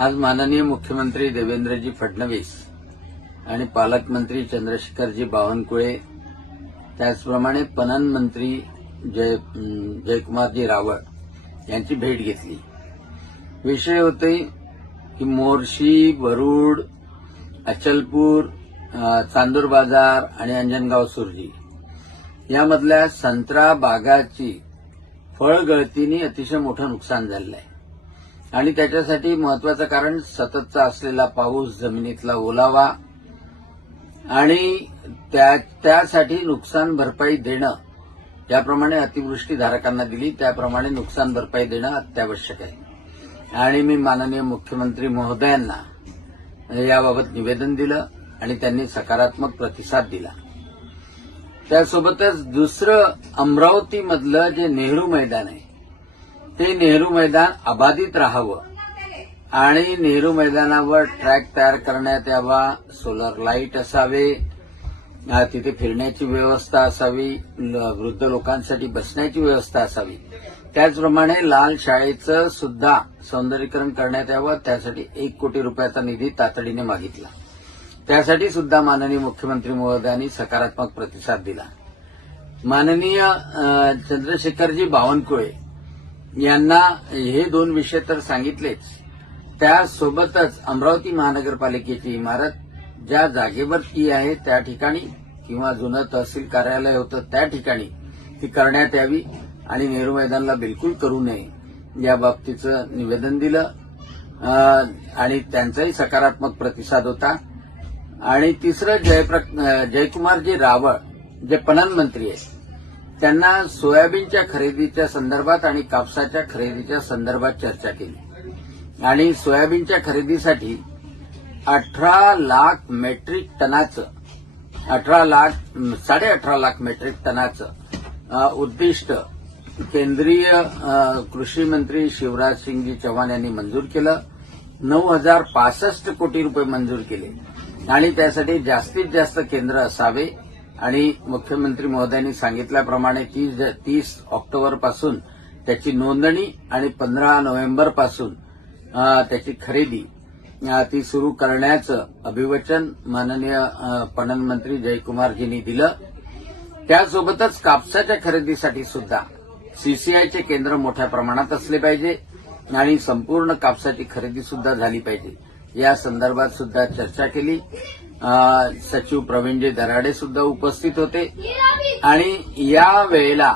आज माननीय मुख्यमंत्री देवेंद्रजी फडणवीस आणि पालकमंत्री चंद्रशेखरजी बावनकुळे त्याचप्रमाणे पणन मंत्री जय जयकुमारजी रावळ यांची भेट घेतली. विषय होते की मोर्शी वरुड अचलपूर चांदूर बाजार आणि अंजनगाव सुरजी. यामधल्या संत्रा बागाची फळगळतीने अतिशय मोठं नुकसान झालेलं आहे. आणि त्याच्यासाठी महत्वाचं कारण सततचा असलेला पाऊस जमिनीतला ओलावा आणि त्या त्यासाठी नुकसान भरपाई देणं. ज्याप्रमाणे अतिवृष्टी धारकांना दिली त्याप्रमाणे नुकसान भरपाई देणं अत्यावश्यक आहे. आणि मी माननीय मुख्यमंत्री महोदयांना याबाबत निवेदन दिलं आणि त्यांनी सकारात्मक प्रतिसाद दिला. त्यासोबतच दुसरं अमरावतीमधलं जे नेहरू मैदान आहे ते नेहरू मैदान अबाधित राहावं. आणि नेहरू मैदानावर ट्रॅक तयार करण्यात यावा. सोलर लाइट असावे. तिथे फिरण्याची व्यवस्था असावी. वृद्ध लोकांसाठी बसण्याची व्यवस्था असावी. त्याचप्रमाणे लाल शाळेचं सुद्धा सौंदर्यीकरण करण्यात यावं. त्यासाठी एक कोटी रुपयाचा निधी तातडीने मागितला. त्यासाठी सुद्धा माननीय मुख्यमंत्री महोदयांनी सकारात्मक प्रतिसाद दिला. माननीय चंद्रशेखरजी बावनकुळे यांना हे दोन विषय तर सांगितलेच. त्यासोबतच अमरावती महानगरपालिकेची इमारत ज्या जागेवर ती आहे त्या ठिकाणी किंवा जुनं तहसील कार्यालय होतं त्या ठिकाणी ती करण्यात यावी आणि नेहरू मैदानला बिलकुल करू नये या बाबतीचं निवेदन दिलं. आणि त्यांचाही सकारात्मक प्रतिसाद होता. आणि तिसरं जयप्र- जयकुमारजी रावळ जे पणन मंत्री आहेत त्यांना सोयाबीनच्या खरेदीच्या संदर्भात आणि कापसाच्या खरेदीच्या संदर्भात चर्चा केली. आणि सोयाबीनच्या खरेदीसाठी अठरा लाख मेट्रिक टनाचं अठरा लाख साडे अठरा लाख मेट्रिक टनाचं उद्दिष्ट केंद्रीय कृषी मंत्री शिवराज सिंगजी चौहान यांनी मंजूर केलं. नऊ हजार पासष्ट कोटी रुपये मंजूर केले. आणि त्यासाठी जास्तीत जास्त केंद्र असावे. आणि मुख्यमंत्री महोदयांनी सांगितल्याप्रमाणे तीस तीस ऑक्टोबरपासून त्याची नोंदणी आणि पंधरा नोव्हेंबरपासून त्याची खरेदी. ती सुरू करण्याचं अभिवचन माननीय पणन मंत्री जयकुमारजींनी दिलं. त्यासोबतच कापसाच्या खरेदीसाठी सुद्धा सीसीआयचे केंद्र मोठ्या प्रमाणात असले पाहिजे आणि संपूर्ण कापसाची खरेदी सुद्धा झाली पाहिजे. या संदर्भात सुद्धा चर्चा केली. सचिव प्रवीणजी दराडे सुद्धा उपस्थित होते. आणि या वेळेला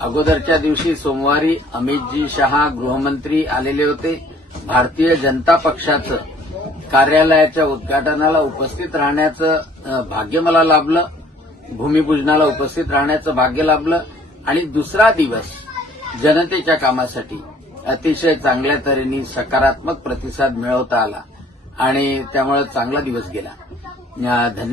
अगोदरच्या दिवशी सोमवारी अमितजी शहा गृहमंत्री आलेले होते. भारतीय जनता पक्षाचं कार्यालयाच्या उद्घाटनाला उपस्थित राहण्याचं भाग्य मला लाभलं. भूमिपूजनाला उपस्थित राहण्याचं भाग्य लाभलं. आणि दुसरा दिवस जनतेच्या कामासाठी अतिशय चांगल्या तऱ्हेने सकारात्मक प्रतिसाद मिळवता आला. आणि त्यामुळे चांगला दिवस गेला. धन्यवाद.